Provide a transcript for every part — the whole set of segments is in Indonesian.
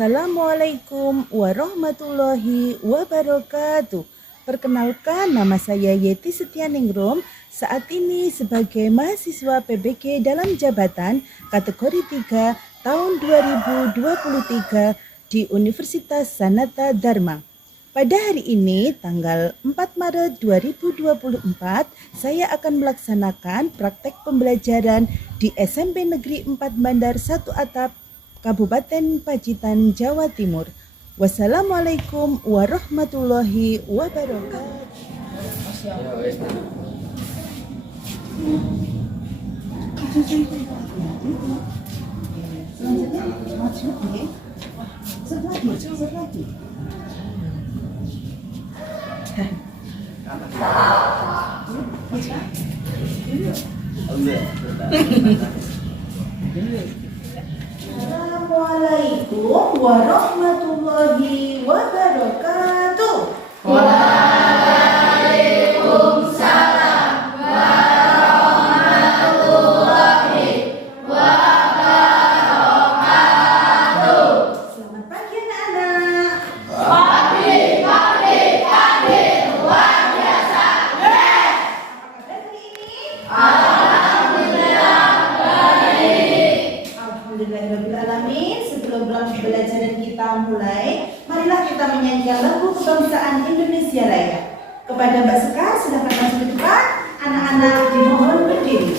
Assalamualaikum warahmatullahi wabarakatuh. Perkenalkan, nama saya Yeti Setianingrum. Saat ini sebagai mahasiswa PBG dalam jabatan kategori 3 tahun 2023 di Universitas Sanata Dharma. Pada hari ini, tanggal 4 Maret 2024, saya akan melaksanakan praktek pembelajaran di SMP Negeri 4 Bandar 1 Atap, Kabupaten Pacitan, Jawa Timur. Wassalamualaikum warahmatullahi wabarakatuh. Assalamualaikum warahmatullahi wabarakatuh. Waalaikumsalam warahmatullahi wabarakatuh. Selamat pagi anak-anak. Pagi luar biasa. Yes. Apa kabar hari ini? Alhamdulillah baik. Alhamdulillahirrahmanirrahim. Sebelum pembelajaran kita mulai, marilah kita menyanyikan lagu kebangsaan Indonesia Raya. Kepada Mbak Sekar, silakan masuk ke depan. Anak-anak dimohon berdiri.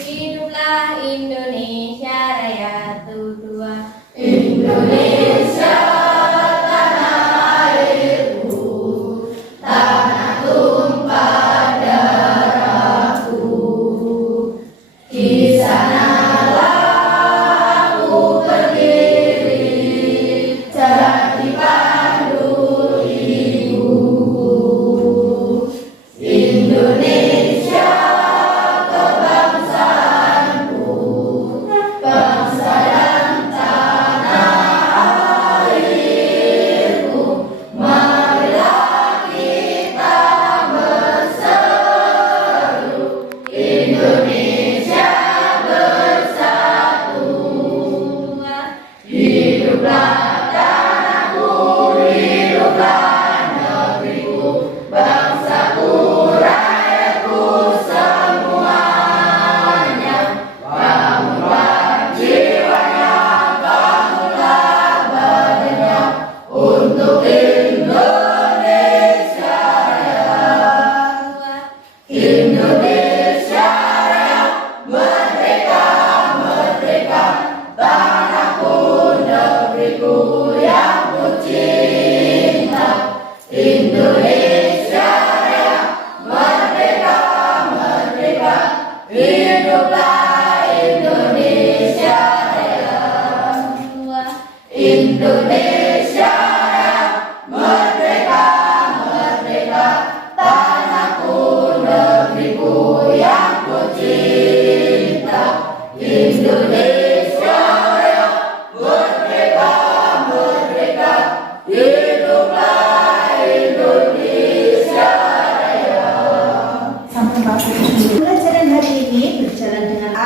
Hiduplah Indonesia Raya Tudua. Indonesia tanah airku, tanah tumpah darahku. Di sanalah aku berdiri, jadi pandu ibuku. Indonesia kebangsaanku, bangsa dan tanah airku. Marilah kita berseru, Indonesia bersatu. Hiduplah tanahku, hiduplah negeriku, bangsaku, rakyatku semuanya. Bangunlah jiwanya, bangunlah badannya untuk Indonesia Raya. Indonesia Raya, merdeka, merdeka, tanahku, negeriku yang ku cinta. Indonesia Raya, merdeka, merdeka, hiduplah Indonesia Raya. Indonesia Raya, merdeka, merdeka, tanahku, negeriku yang ku cinta. Indonesia Raya, merdeka, merdeka, hiduplah Indonesia Raya. Sampai Bapak Ibu. Pembelajaran hari ini berjalan dengan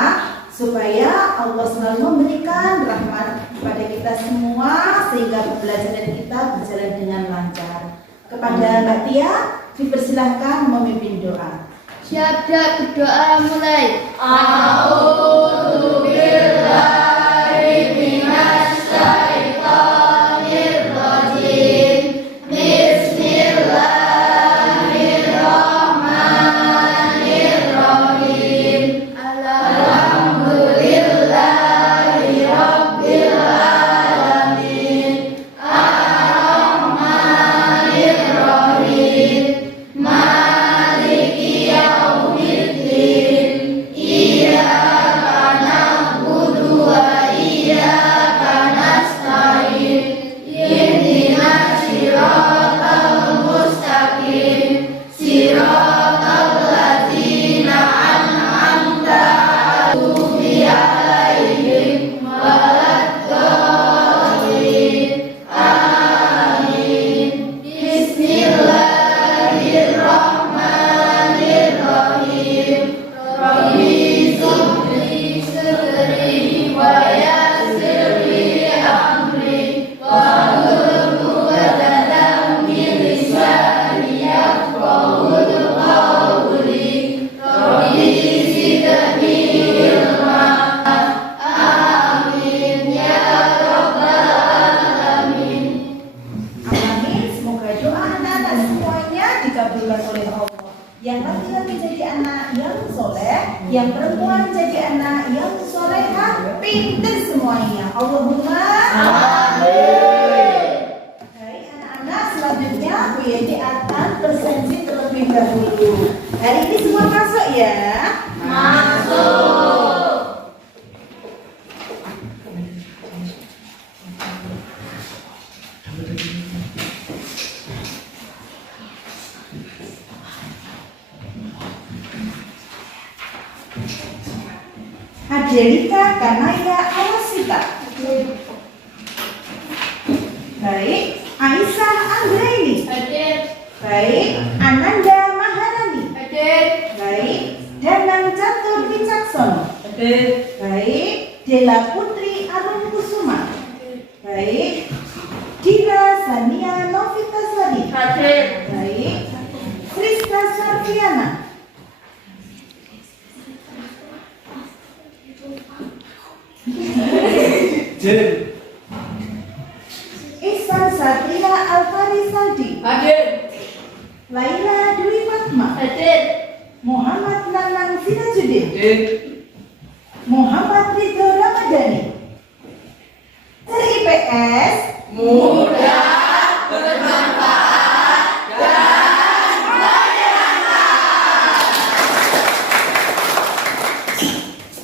supaya Allah selalu memberikan rahmat kepada kita semua sehingga pembelajaran kita berjalan dengan lancar. Kepada Mbak Tia, dipersilahkan memimpin doa. Siap berdoa mulai. A'udzubillahi minasyaitonirrajim. Bismillahirrahmanirrahim. Alhamdulillahi rabbil alamin. Ar-Rahmanirrahim. Maliki yaumiddin. Iyyaka dikabulkan oleh Allah. Yang laki-laki jadi anak yang soleh, yang perempuan jadi anak yang solehah, pinter semuanya. Allahumma amin. Baik anak-anak, selanjutnya Bu Yenti akan presensi terlebih dahulu. Hari ini semua masuk ya? Masuk. Adelika Kanaya Alasita. Baik, Aisyah Anggraini. Hadir. Baik, Ananda Maharani. Hadir. Baik, Danang Catur Wicaksono. Hadir. Baik, Dela Putri Arum Kusuma. Baik, Dira Sania Novitasari. Hadir. Baik, Friska Sarviana. Ihsan Satria Alfari Saldi. Hadir. Laila Dwi Fatma. Hadir. Muhammad Nanang Sirajuddin. Hadir. Muhammad Ridho Ramadhani. Dari IPS Mudah, bermanfaat, dan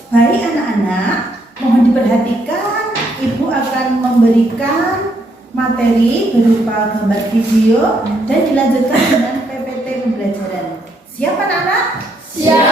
Baik anak-anak, mohon diperhatikan, Ibu akan memberikan materi berupa gambar video dan dilanjutkan dengan PPT pembelajaran. Siap anak-anak? siap.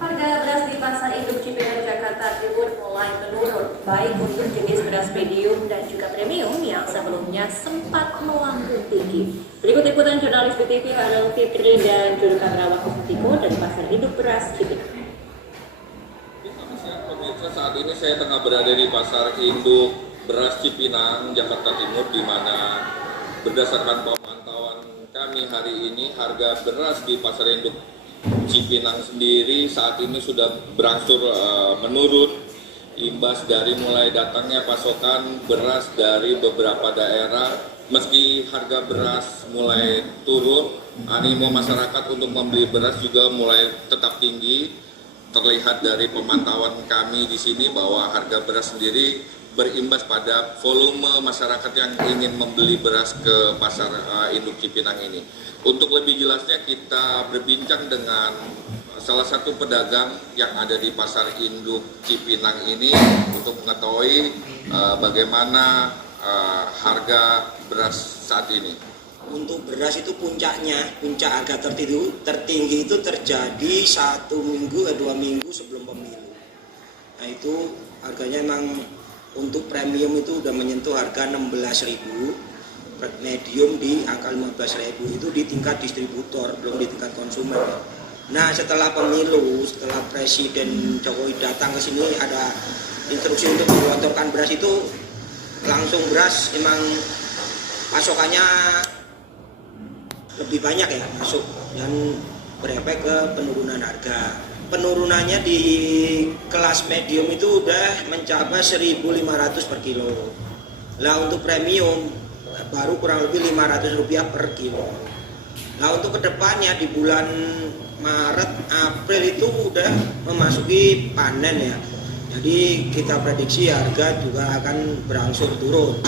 Harga beras di Pasar Induk Cipinang, Jakarta Timur mulai menurun, baik untuk jenis beras medium dan juga premium yang sebelumnya sempat melambung tinggi. Berikut liputan jurnalis BTV Hanel Fitri dan juru kamera Wakuf Tiko dari Pasar Induk Beras Cipinang. Selamat siang pemirsa, saat ini saya tengah berada di Pasar Induk Beras Cipinang, Jakarta Timur, di mana berdasarkan pemantauan kami hari ini harga beras di Pasar Induk Cipinang sendiri saat ini sudah berangsur menurun, imbas dari mulai datangnya pasokan beras dari beberapa daerah. Meski harga beras mulai turun, animo masyarakat untuk membeli beras juga mulai tetap tinggi. Terlihat dari pemantauan kami di sini bahwa harga beras sendiri berimbas pada volume masyarakat yang ingin membeli beras ke Pasar Induk Cipinang ini. Untuk lebih jelasnya kita berbincang dengan salah satu pedagang yang ada di Pasar Induk Cipinang ini untuk mengetahui bagaimana harga beras saat ini. Untuk beras itu puncak harga tertinggi itu terjadi 1 minggu ke 2 minggu sebelum pemilu. Nah itu harganya memang untuk premium itu udah menyentuh harga 16.000, medium di angka 15.000, itu di tingkat distributor, belum di tingkat konsumen. Nah setelah pemilu, setelah Presiden Jokowi datang ke sini ada instruksi untuk menggelontorkan beras, itu langsung beras emang pasokannya lebih banyak ya masuk dan berefek ke penurunan harga. Penurunannya di kelas medium itu udah mencapai 1.500 per kilo. Nah untuk premium baru kurang lebih Rp500 per kilo. Nah untuk kedepannya di bulan Maret, April itu udah memasuki panen ya. Jadi kita prediksi harga juga akan berangsur turun.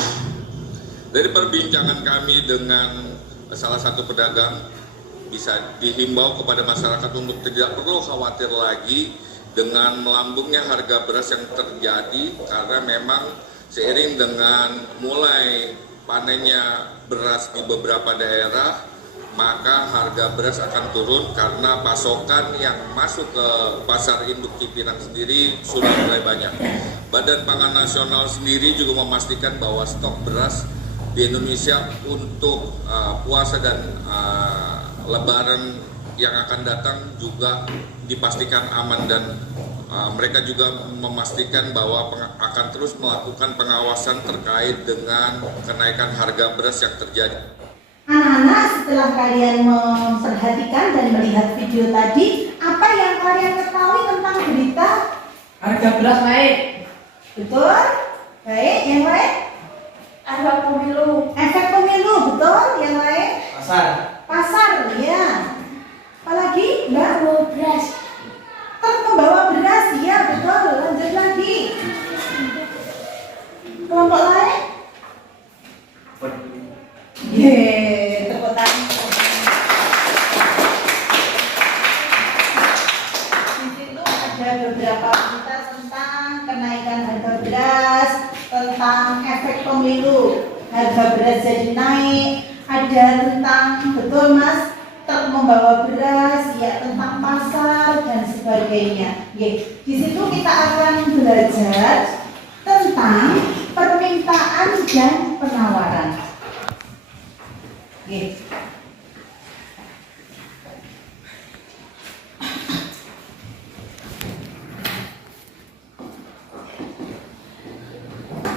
Dari perbincangan kami dengan salah satu pedagang, bisa dihimbau kepada masyarakat untuk tidak perlu khawatir lagi dengan melambungnya harga beras yang terjadi, karena memang seiring dengan mulai panennya beras di beberapa daerah, maka harga beras akan turun karena pasokan yang masuk ke Pasar Induk Cipinang sendiri sudah mulai banyak. Badan Pangan Nasional sendiri juga memastikan bahwa stok beras di Indonesia untuk puasa dan Lebaran yang akan datang juga dipastikan aman, dan mereka juga memastikan bahwa akan terus melakukan pengawasan terkait dengan kenaikan harga beras yang terjadi. Anak-anak, setelah kalian memperhatikan dan melihat video tadi, apa yang kalian ketahui tentang berita Harga beras naik. Betul? Baik, yang lain? Efek pemilu. Efek pemilu, betul? Yang lain? Pasar. Pasar, ya. Apalagi, Mbak? Beras. Truk membawa beras, ya betul. Lanjut lagi. Kelompok lain? Yeay, tepuk tangan. Di situ ada beberapa berita tentang kenaikan harga beras, tentang efek pemilu, harga beras jadi naik, ada tentang, betul Mas, truk membawa beras, ya tentang pasar dan sebagainya. Di situ kita akan belajar tentang permintaan dan penawaran.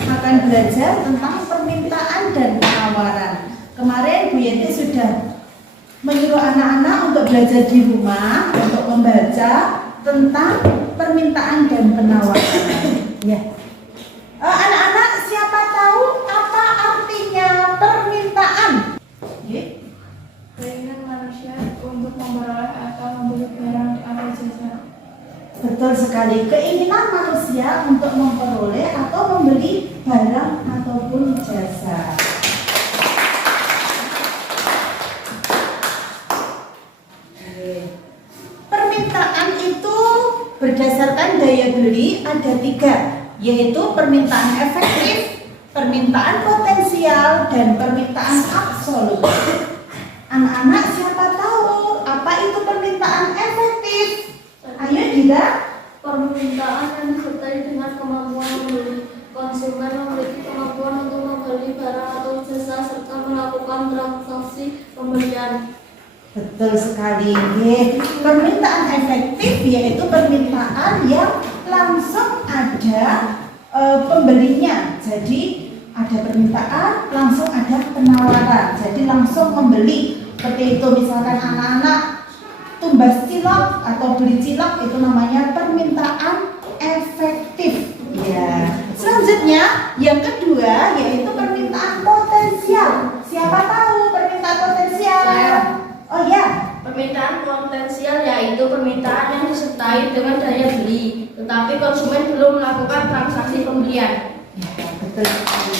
Akan belajar tentang permintaan dan penawaran. Kemarin Bu Yenti sudah menyuruh anak-anak untuk belajar di rumah untuk membaca tentang permintaan dan penawaran. Ya. Anak-anak siapa tahu apa artinya permintaan? Keinginan manusia untuk memperoleh atau membeli barang atau jasa. Betul sekali, keinginan manusia untuk memperoleh atau membeli barang ataupun jasa. Permintaan itu berdasarkan daya beli ada 3, yaitu permintaan efektif, permintaan potensial, dan permintaan absolut. Anak-anak siapa tahu apa itu permintaan efektif? Ayo tidak? Permintaan yang disertai dengan kemampuan membeli. Konsumen memiliki kemampuan untuk membeli barang atau jasa serta melakukan transaksi pembelian. Betul sekali. Permintaan efektif yaitu permintaan yang langsung ada pembelinya. Jadi ada permintaan, langsung ada penawaran. Jadi langsung membeli. Seperti itu misalkan anak-anak tumbas cilok atau beli cilok itu namanya permintaan efektif. Ya. Selanjutnya yang kedua yaitu permintaan potensial. Siapa tahu permintaan potensial? Oh ya, Permintaan potensial yaitu permintaan yang disertai dengan daya beli, tetapi konsumen belum melakukan transaksi pembelian. ya betul sekali.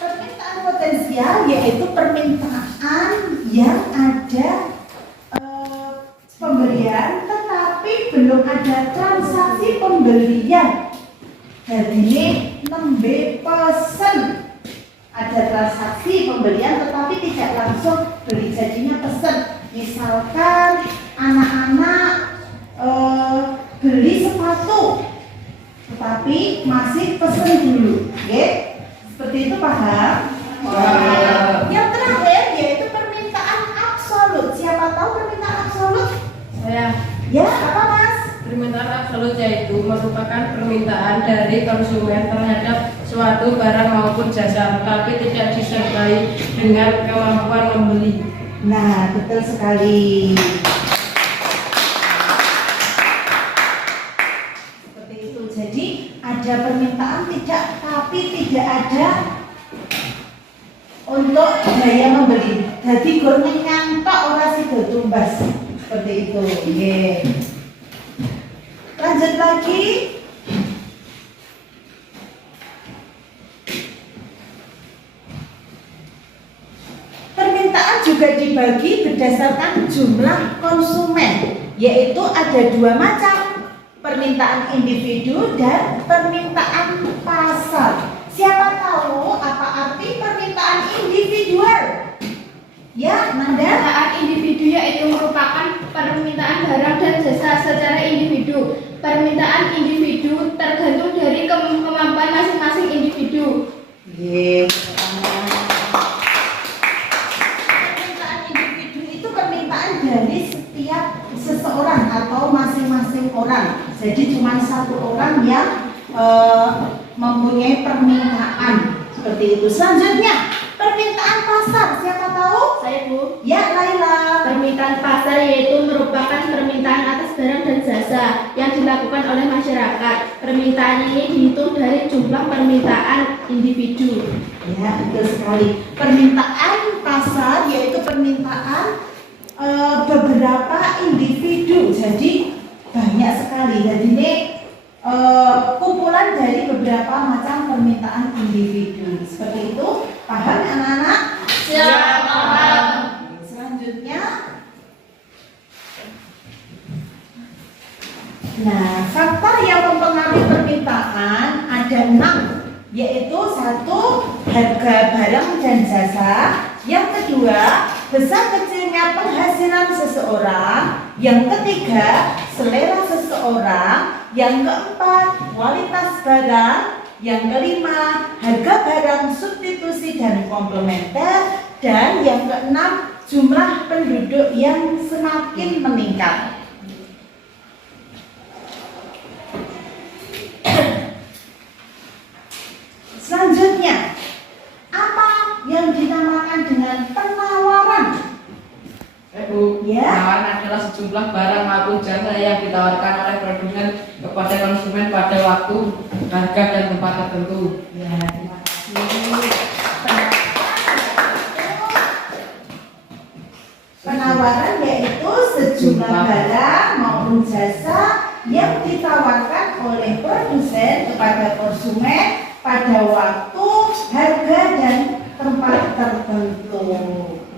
Permintaan potensial yaitu permintaan yang ada pembelian tetapi belum ada transaksi pembelian. Jadi nembe pesen. Ada transaksi pembelian tetapi tidak langsung beli, jadinya pesen. Misalkan anak-anak beli sepatu tetapi masih pesen dulu, oke? Seperti itu paham? Yang terakhir yaitu permintaan absolut. Siapa tahu permintaan absolut? Saya. Ya, apa Mas? Permintaan absolut yaitu merupakan permintaan dari konsumen terhadap suatu barang maupun jasa, tapi tidak disertai dengan kemampuan membeli. Nah, betul sekali. Seperti itu. Jadi ada permintaan tidak, tapi tidak ada untuk daya membeli. Jadi goreng nyantok ora sida tumbas. Seperti itu. Nggih. Lanjut lagi. Permintaan juga dibagi berdasarkan jumlah konsumen, yaitu ada 2 macam, permintaan individu dan permintaan pasar. Siapa tahu apa arti permintaan individual? Ya, Nanda? Permintaan individu yaitu merupakan permintaan barang dan jasa secara individu. Permintaan individu tergantung dari kemampuan masing-masing individu. Permintaan individu itu permintaan dari setiap seseorang atau masing-masing orang. Jadi cuma satu orang yang mempunyai permintaan seperti itu. Selanjutnya permintaan pasar. Siapa tahu? Saya Bu. Ya, Laila. Permintaan pasar yaitu merupakan permintaan atas dilakukan oleh masyarakat. Permintaan ini dihitung dari jumlah permintaan individu. Ya, betul sekali. Permintaan pasar yaitu permintaan beberapa individu. Jadi banyak sekali. Jadi ini kumpulan dari beberapa macam permintaan individu. Seperti itu. Paham anak-anak? Siap, paham. Selanjutnya, nah, faktor yang mempengaruhi permintaan ada 6, yaitu 1, harga barang dan jasa. Yang kedua, besar kecilnya penghasilan seseorang. Yang ketiga, selera seseorang. Yang keempat, kualitas barang. Yang kelima, harga barang substitusi dan komplementer. Dan yang keenam, jumlah penduduk yang semakin meningkat. Selanjutnya, apa yang dinamakan dengan penawaran? Bu, Ya. penawaran adalah sejumlah barang maupun jasa yang ditawarkan oleh produsen kepada konsumen pada waktu, harga dan tempat tertentu. Ya, terima kasih. Penawaran yaitu sejumlah barang maupun jasa yang ditawarkan oleh produsen kepada konsumen pada waktu, harga dan tempat tertentu.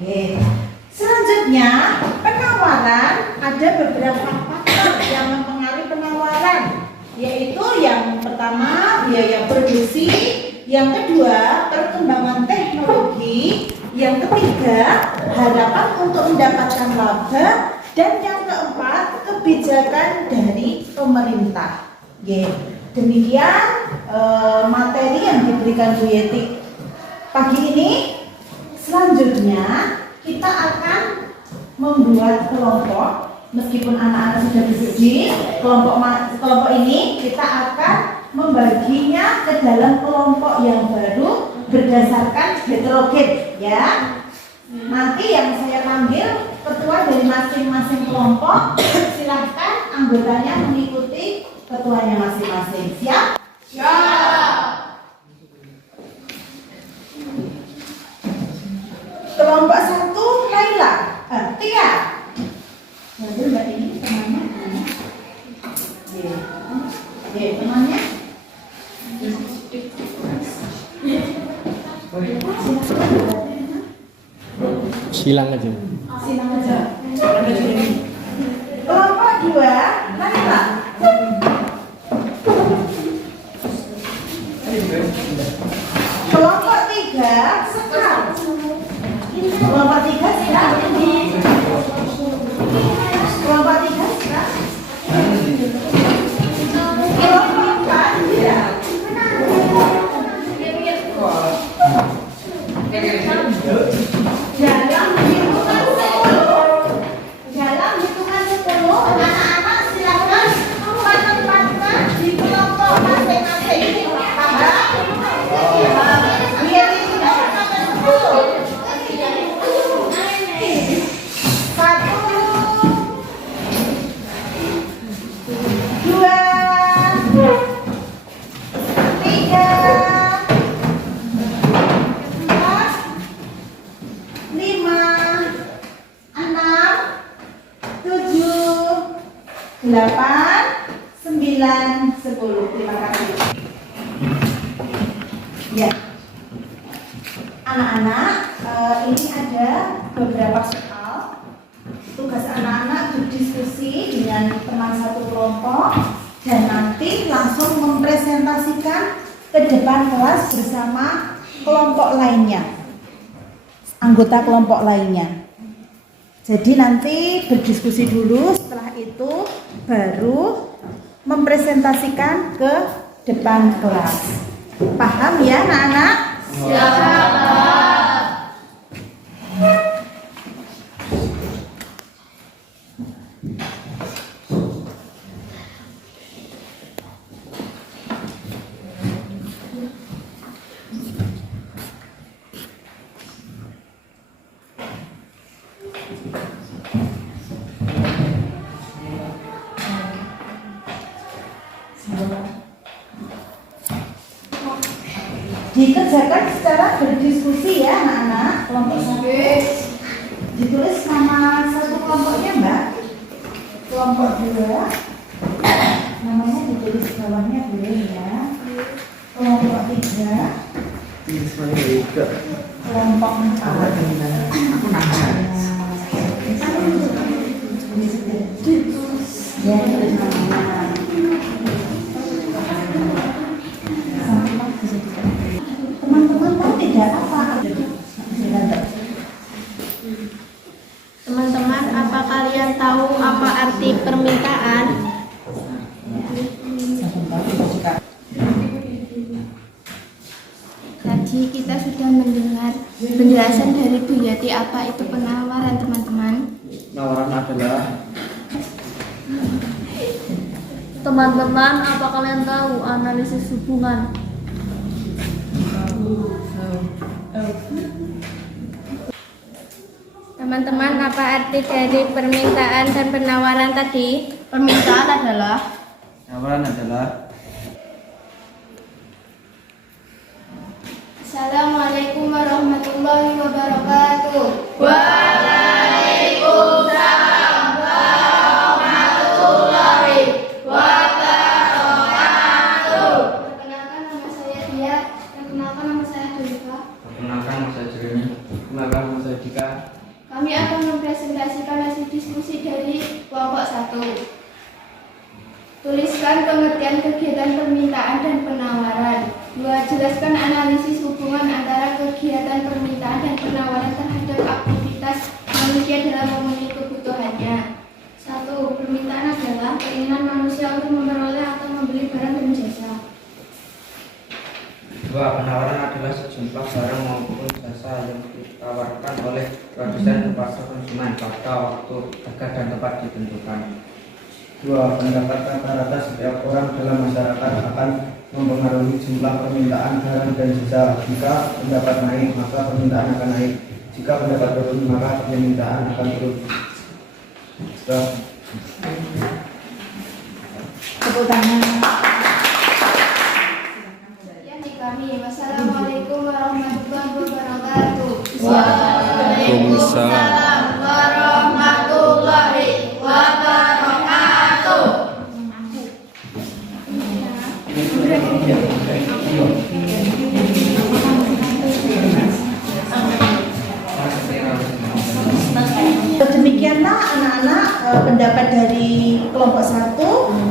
Oke. Selanjutnya, penawaran ada beberapa faktor yang mempengaruhi penawaran, yaitu yang pertama biaya produksi, yang kedua perkembangan teknologi, yang ketiga harapan untuk mendapatkan laba, dan yang keempat kebijakan dari pemerintah. Oke. Demikian materi yang diberikan Bu Yeti pagi ini. Selanjutnya kita akan membuat kelompok. Meskipun anak-anak sudah duduk di kelompok ini, kita akan membaginya ke dalam kelompok yang baru berdasarkan heterogen, ya. Nanti yang saya panggil ketua dari masing-masing kelompok, silahkan anggotanya mengikuti ketuanya masing-masing. Siap? Siap. Kelompok 1, Laila. Tia. Lalu mbak ini temannya mana? Temannya? Silang aja. Silang aja. Kelompok 2, Laila. Kelompok 3, Sekar. Kelompok 3, silakan. Kelompok 3, silakan. Kelompok 4, ya. Dalam hitungan 10, anak-anak silakan menempatkan di kelompok masing-masing. Paham? Biar tidak sampai 10. 1, 2, 3, 4, 5, 6, 7, 8, 9, 10. Terima kasih. Ya, anak-anak, ini ada beberapa soal. Tugas anak-anak berdiskusi dengan teman satu kelompok dan nanti langsung mempresentasikan ke depan kelas bersama kelompok lainnya, anggota kelompok lainnya. Jadi nanti berdiskusi dulu, setelah itu baru mempresentasikan ke depan kelas. Paham ya anak-anak? Siap. Dikerjakan secara berdiskusi ya anak-anak. Kelompok 1 ditulis nama satu kelompoknya Mbak. Kelompok 2 namanya ditulis bawahnya boleh ya. Kelompok 3, kelompok 4. Ya, tulis namanya. Teman-teman tahu tidak apa? Teman-teman, apa kalian tahu apa arti permintaan? Tadi kita sudah mendengar penjelasan dari Bu Yati apa itu penawaran, teman-teman. Penawaran adalah Teman-teman, apa kalian tahu analisis hubungan? Teman-teman, apa arti dari permintaan dan penawaran tadi? Permintaan adalah penawaran adalah Assalamualaikum warahmatullahi wabarakatuh. Perkenalkan, nama saya Dia. Perkenalkan, nama saya Julika. perkenalkan saya Jeremy. Perkenalkan saya Dika. Kami akan mempresentasikan hasil diskusi dari kelompok 1. Tuliskan pengertian kegiatan permintaan dan penawaran. 2. Jelaskan analisis hubungan antara kegiatan permintaan dan penawaran terhadap aktivitas manusia dalam memenuhi kebutuhannya. 1. Permintaan adalah keinginan manusia untuk memperoleh atau membeli barang dan jasa. 2. Penawaran adalah sejumlah barang maupun jasa yang ditawarkan oleh produsen kepada konsumen pada waktu, harga dan tempat ditentukan. 2. Pendapat rata-rata setiap orang dalam masyarakat akan mempengaruhi jumlah permintaan barang dan jasa. Jika pendapat naik, maka permintaan akan naik. Jika pendapat turun, maka permintaan akan turun. Tepuk tangan. Sekian dari kami. Wassalamualaikum warahmatullahi wabarakatuh. Waalaikumsalam warahmatullahi wabarakatuh. Demikianlah anak-anak pendapat dari kelompok 1.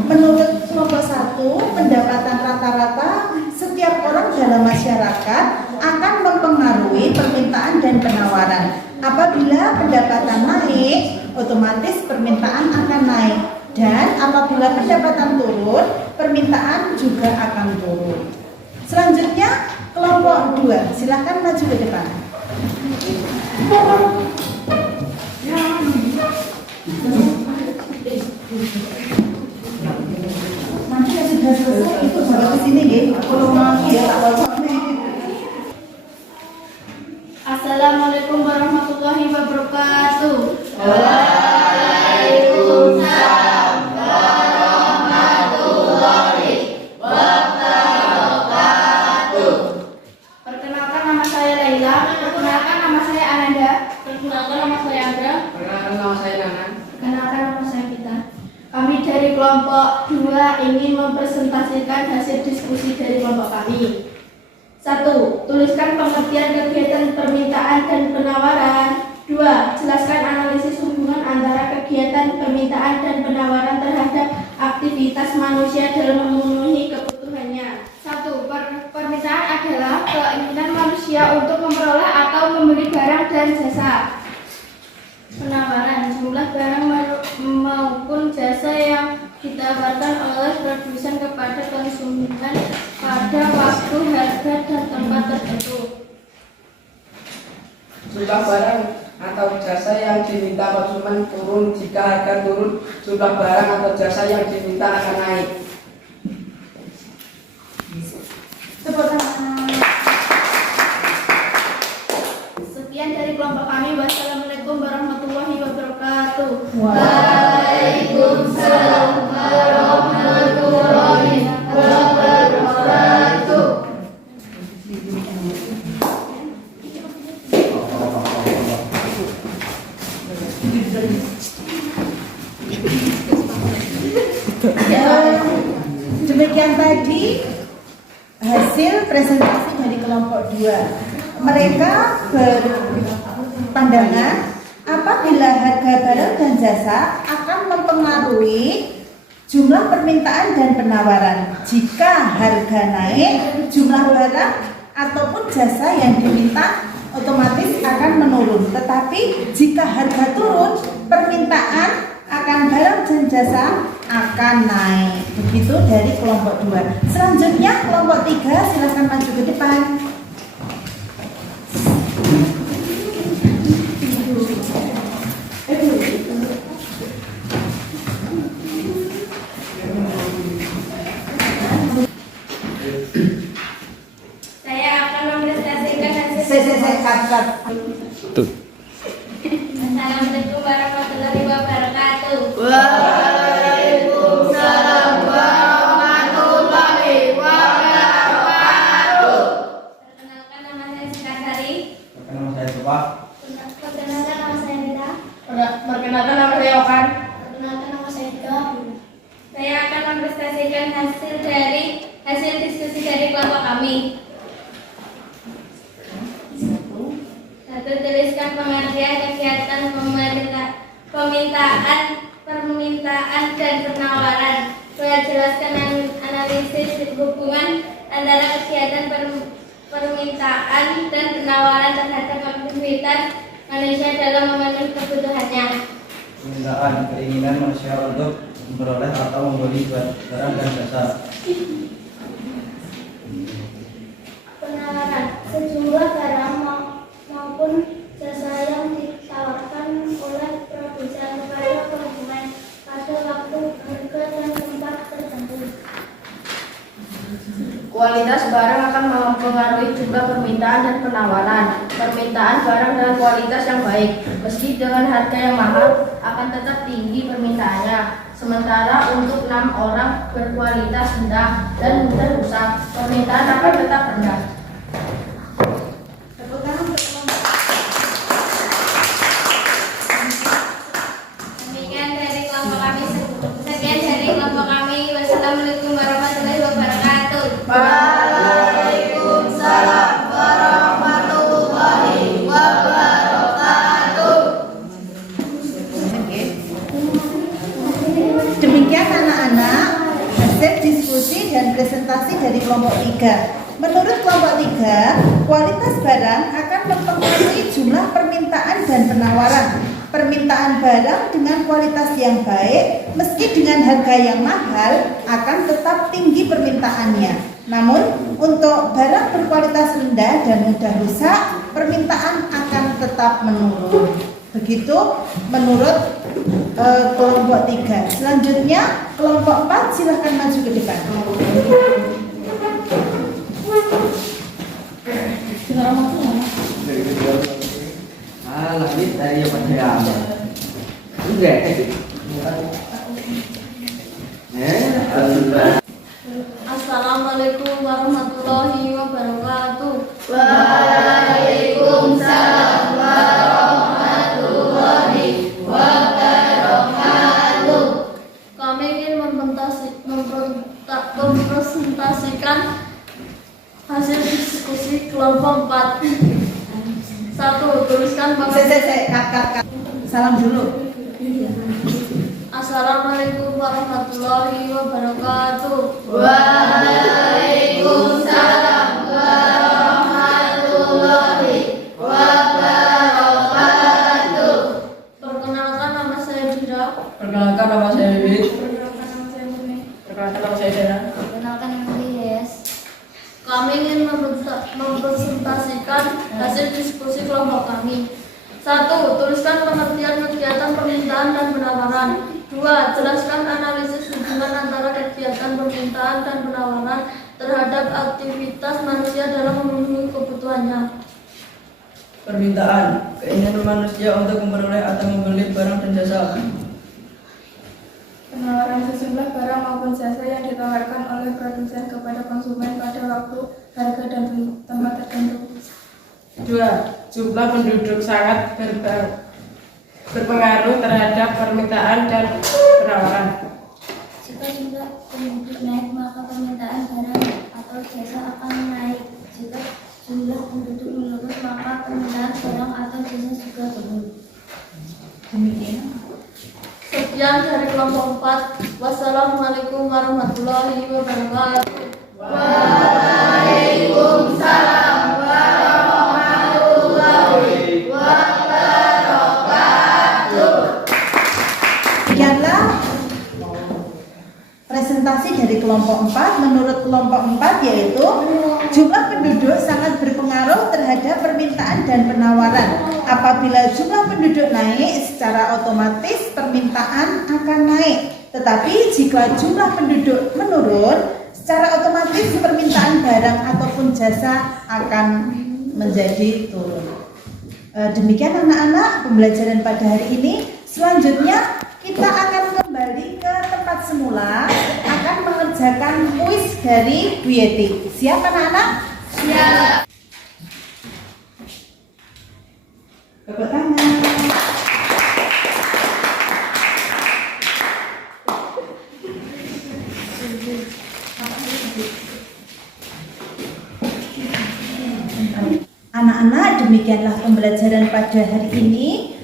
Menurut kelompok 1, pendapatan rata-rata setiap orang dalam masyarakat akan mempengaruhi permintaan dan penawaran. Apabila pendapatan naik, otomatis permintaan akan naik. Dan apabila pendapatan turun, permintaan juga akan turun. Selanjutnya kelompok 2, silakan maju ke depan. Nanti yang sudah selesai itu bawa ke sini ya. Kalau mau ya tak bawa. Assalamualaikum warahmatullahi wabarakatuh. Perkenalkan, nama saya Laila. Perkenalkan, nama saya Ananda. Perkenalkan, nama saya Andra. perkenalkan nama saya Nana. Perkenalkan, nama saya Pita. Kami dari kelompok 2 ingin mempresentasikan hasil diskusi dari kelompok kami. 1. Tuliskan pengertian kegiatan permintaan dan penawaran. 2. Jelaskan analisis hubungan antara kegiatan permintaan dan penawaran terhadap aktivitas manusia dalam memenuhi kebutuhannya. 1. Permintaan adalah keinginan manusia untuk memperoleh atau membeli barang dan jasa. Penawaran, jumlah barang maupun jasa yang ditawarkan oleh produsen kepada konsumen pada waktu, harga, dan tempat tertentu. Jumlah barang atau jasa yang diminta konsumen turun. Jika harga turun, jumlah barang atau jasa yang diminta akan naik. Tepuk tangan. Sekian dari kelompok kami. Wassalamualaikum warahmatullahi wabarakatuh. Waalaikumsalam warahmatullahi wabarakatuh. Demikian tadi hasil presentasi dari kelompok 2. Mereka berpandangan apabila harga barang dan jasa akan mempengaruhi jumlah permintaan dan penawaran. Jika harga naik, jumlah barang ataupun jasa yang diminta otomatis akan menurun. Tetapi jika harga turun, permintaan akan barang dan jasa akan naik. Begitu dari kelompok 2. Selanjutnya kelompok 3, silakan maju ke depan. Saya akan mempresentasikan hasil. Cut. Assalamualaikum warahmatullahi wabarakatuh. Waalaikumsalam warahmatullahi wabarakatuh. Perkenalkan nama saya Sukasari. Nama saya Bapak. Perkenalkan nama saya Mita. Perkenalkan nama saya Okan. Perkenalkan nama saya Dika. Saya akan mempresentasikan hasil diskusi dari kelompok kami. Satu, tuliskan pengertian kegiatan permintaan dan penawaran. Dua, jelaskan analisis hubungan antara kegiatan permintaan dan penawaran terhadap aktivitas manusia dalam memenuhi kebutuhannya. Permintaan, keinginan manusia untuk memperoleh atau membeli barang dan jasa. Penawaran, sejumlah barang maupun jasa yang ditawarkan oleh produsen kepada konsumen pada waktu, harga, dan tempat tertentu. Kualitas barang akan mempengaruhi jumlah permintaan dan penawaran. Permintaan barang dengan kualitas yang baik, meski dengan harga yang mahal, akan tetap tinggi permintaannya. Sementara untuk 6 orang berkualitas rendah dan mudah rusak, permintaan akan tetap rendah. Demikian dari kelompok kami. Sekian dari kelompok kami. Wassalamualaikum warahmatullahi wabarakatuh. Waalaikumsalam warahmatullahi wabarakatuh. Demikian anak-anak hasil diskusi dan presentasi dari kelompok 3. Menurut kelompok 3, kualitas barang akan mempengaruhi jumlah permintaan dan penawaran. Permintaan barang dengan kualitas yang baik, meski dengan harga yang mahal, akan tetap tinggi permintaannya. Namun, untuk barang berkualitas rendah dan mudah rusak, permintaan akan tetap menurun. Begitu menurut kelompok 3. Selanjutnya, kelompok 4, silahkan maju ke depan. Langit dari apa saya? Enggak. Assalamualaikum warahmatullahi wabarakatuh. Waalaikumsalam warahmatullahi wabarakatuh. Kami ingin mempresentasikan hasil diskusi kelompok 4. 1. Tuliskan Cut. Salam dulu. Assalamualaikum warahmatullahi wabarakatuh. Waalaikumsalam warahmatullahi wabarakatuh. Perkenalkan nama saya Dira. Perkenalkan nama saya Bibit. Perkenalkan nama saya Murni. Perkenalkan nama saya Dana. Perkenalkan nama saya Yes. Kami ingin mempresentasikan hasil diskusi kelompok kami. 1. Tuliskan pengertian kegiatan permintaan dan penawaran. 2. Jelaskan analisis hubungan antara kegiatan permintaan dan penawaran terhadap aktivitas manusia dalam memenuhi kebutuhannya. Permintaan, keinginan manusia untuk memperoleh atau membeli barang dan jasa. Penawaran, sejumlah barang maupun jasa yang ditawarkan oleh produsen kepada konsumen pada waktu, harga, dan tempat tertentu. 2. Jumlah penduduk sangat berpengaruh terhadap permintaan dan penawaran. Jika jumlah jumlah penduduk naik, maka permintaan barang atau jasa akan naik. Jika jumlah penduduk menurun, maka permintaan barang atau jasa juga turun. Demikian. Sekian dari kelompok 4. Wassalamualaikum warahmatullahi wabarakatuh. Waalaikumsalam warahmatullahi wabarakatuh. Demikianlah presentasi dari kelompok 4. Menurut kelompok 4 yaitu jumlah penduduk sangat berpengaruh terhadap permintaan dan penawaran. Apabila jumlah penduduk naik, secara otomatis permintaan akan naik. Tetapi jika jumlah penduduk menurun, secara otomatis permintaan barang ataupun jasa akan menjadi turun. Demikian anak-anak pembelajaran pada hari ini. Selanjutnya kita akan kembali ke tempat semula, akan mengerjakan kuis dari Bu Yeti. Siap anak-anak? Siap. Tepuk tangan. Anak-anak, demikianlah pembelajaran pada hari ini.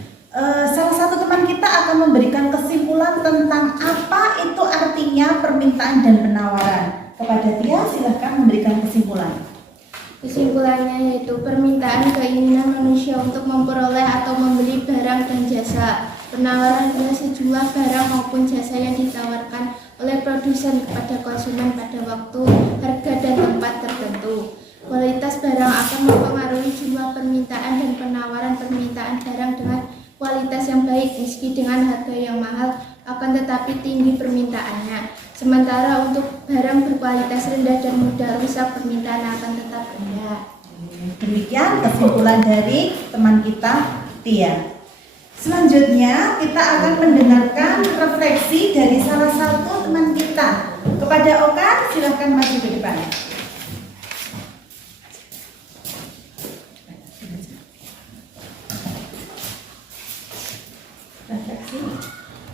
Salah satu teman kita akan memberikan kesimpulan tentang apa itu artinya permintaan dan penawaran. Kepada Tia, silahkan memberikan kesimpulan. Kesimpulannya yaitu permintaan keinginan manusia untuk memperoleh atau membeli barang dan jasa. Penawaran adalah sejumlah barang maupun jasa yang ditawarkan oleh produsen kepada konsumen pada waktu, harga, dan tempat tertentu. Kualitas barang akan mempengaruhi jumlah permintaan dan penawaran permintaan barang dengan kualitas yang baik meski dengan harga yang mahal, akan tetapi tinggi permintaannya. Sementara untuk barang berkualitas rendah dan mudah rusak, permintaan akan tetap rendah. Demikian kesimpulan dari teman kita Tia. Selanjutnya kita akan mendengarkan refleksi dari salah satu teman kita. Kepada Oka, silahkan maju ke depan.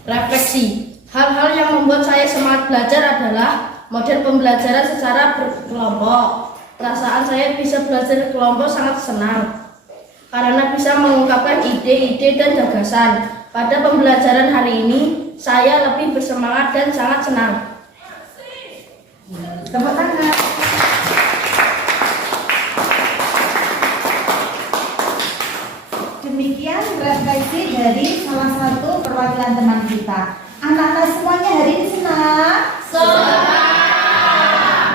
Refleksi. Hal-hal yang membuat saya semangat belajar adalah model pembelajaran secara berkelompok. Perasaan saya bisa belajar kelompok sangat senang karena bisa mengungkapkan ide-ide dan gagasan. Pada pembelajaran hari ini, saya lebih bersemangat dan sangat senang. Tepuk tangan. Demikian refleksi dari salah satu perwakilan teman kita. Anak-anak semuanya hari ini senang?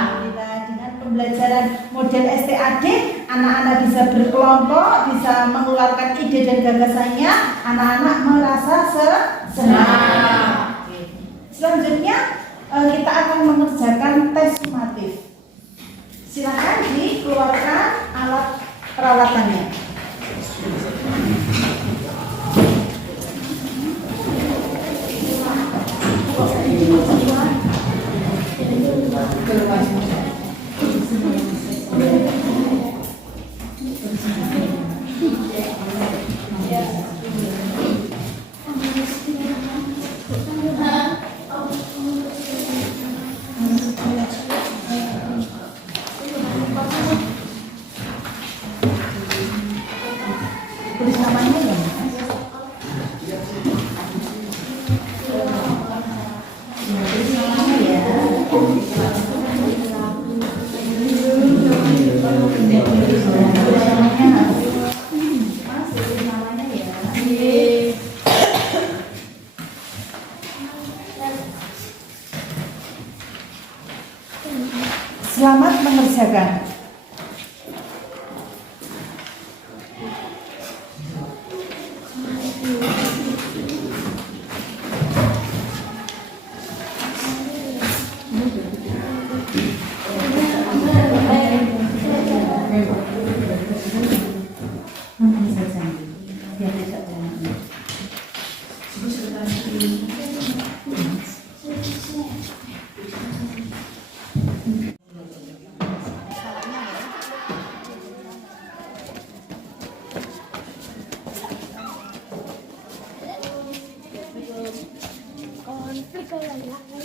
Alhamdulillah, dengan pembelajaran model STAD, anak-anak bisa berkelompok, bisa mengeluarkan ide dan gagasannya, anak-anak merasa senang. Selanjutnya kita akan mengerjakan tes sumatif. Silakan dikeluarkan alat peralatannya. Tulis namanya ya. Tulis namanya ya. Selamat mengerjakan.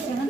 Jangan